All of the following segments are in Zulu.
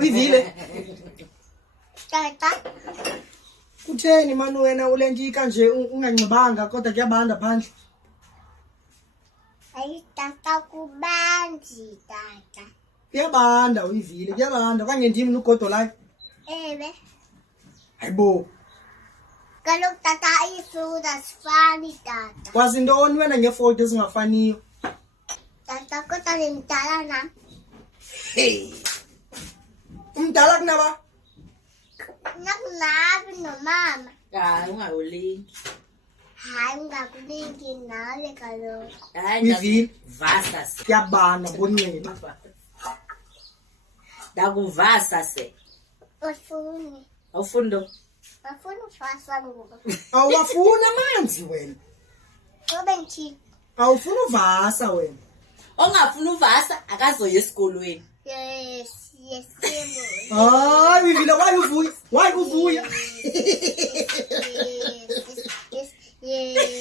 Uyivile? Tata. Kutheni mani wena ulentika nje unganxibanga kodwa kuyabanda phandle? Hayi tata kubanzi tata. Kuyabanda uyivile, kuyabanda. Okanye ndim lugodo layo? Ewe. Hayibo. Kaloku tata iifuda asifani tata. Kwazi ntoni wena ngeefolti ezingafaniyo? Tata kodwa ndimdala nam. Hey. Umdala kunaba? Nakunabi nomama. Hayi ungayolingi. Hayi ungakulingi nawe kaloku. Hayi Uyivile? ndakuvasa se. Kuyabanda bonxiba. Ndakuvasa se. Ufuni. Awufuni nto? Afuna ufasa ngoku. Awafuna amanzi wena. Ngobe ndithini? Awufuna uvasa wena. Ongafuni uvasa akazoya esikolweni. Yes, sebo. Hayi uyivile, wayi uvuya. Wayi uvuya. Yes.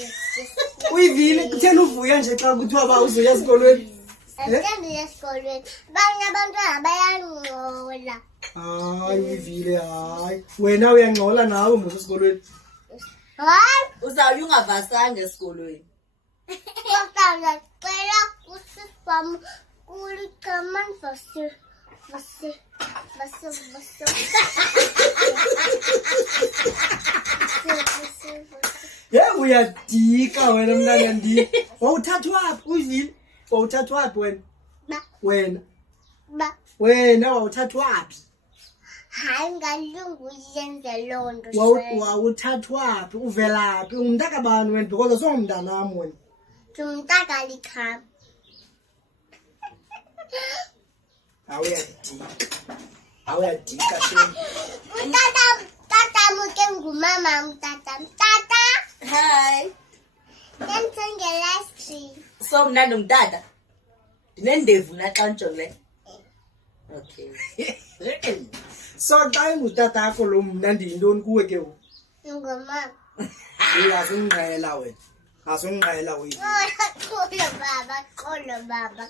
Uyivile, kutheni uvuya nje xa kuthiwa uba uzoya esikolweni? Andiya esikolweni. Abanye abantwana bayangcola. Hayi uyivile, hayi. Wena uyangcola nawe mos esikolweni. Hayi, Uzawuya ungavasanga esikolweni. kodwa ndicela kusifam kulicaman vase. Ye uyadika wena mntana ndi. Wawuthathwaphi uyivile? Wawuthathwaphi wena? Wena. Wena wawuthathwaphi? Hayi ngalungu yenze loo nto. Wawuthathwaphi? Uvelaphi? Ungumntaka bani wena? Because asongumntanam wena. Ndimntaka likham. Awuyadika. Awuyadika shem. Tatam ke ngumama tatam. Tata, Hayi. ndenzengelaistri. So mna ndingutata. Ndinendevu mna xa ndijongileyo. Okay. So xa ingutatakho lo mna ndiyintoni kuwe ke ngoku? Ngumama. Asingqela wena. Asingqela wena. Xolo baba.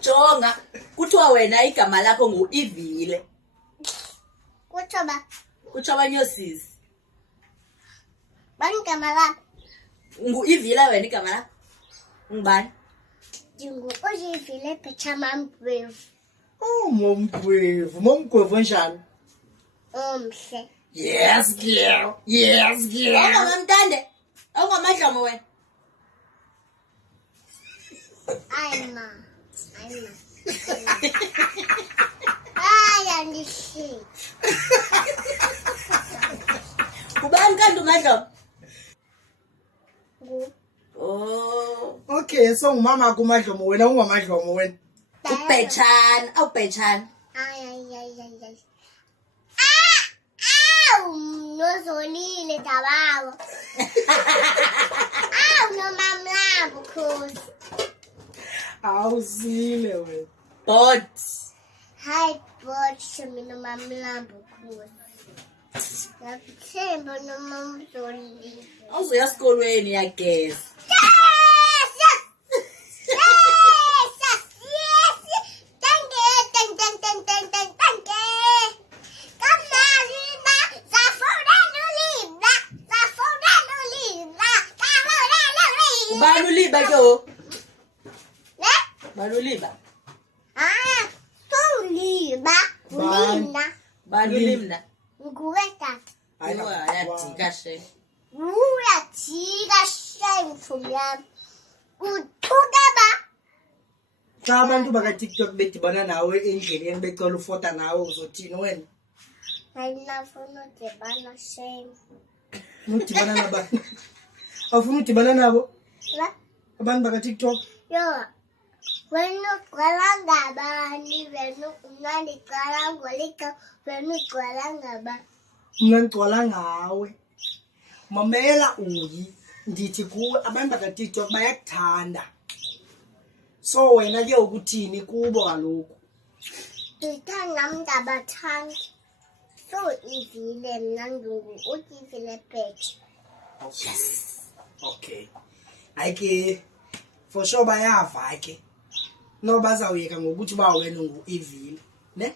Jonga, kuthiwa wena igama lakho ngu-Ivile. Kutsho ba, Kutsho abanyosisi. banigama lapha. Ngu-Ivile wena igama lakho. Ngubani? Ndingu-Uzivile Phethamamgwevu. Oh, momgwevu njani? Omhle. Yes, girl. Yes, girl. Awungamamntande? Awungamadlomo wena? Hayi ma. Hayi andihleli. Kubani kanti umadlomo? Ngu. Oh. Okay, so ngumama kumadlomo wena ungamadlomo wena. Ubhetshana, awubhetshana. Ay. Awu, nozolile dabawo. Awu, nomamlambo khosi. Awusile wena. Bot. Hayi botshe mina nomamlambo khosi. Yakuthemba noma uzolile. Awuzoya esikolweni yageza. Ubani uliba ke o? Bani uliba? Bani ulimna? Nguwe tata. Yadika she. Uyajika shame mthumyami. Uthuka ba? Xa abantu baka-TikTok bedibana nawe endleleni becela ufota nawe uzothini wena? Ayinafuna udibana shame. Udibana nabani? Awufuna udibana nabo? Ba? Abantu baka-TikTok? Yo. Wena uqala ngabani? Wena unandiqala ngolika. Wena uqala ngabani? Mna ndigcwala ngawe. Mamela uyi. Ndithi kuwe abantu baka-TikTok bayakuthanda. So wena ke ukuthini kubo kaloku? Ndithanda mntu abathandi. So Ivile mna ngu-Ivile Phethe. Yes. Okay. Hayi ke for sure bayava ke. no bazawuyeka ngokuthi ba wena ngu-evil ne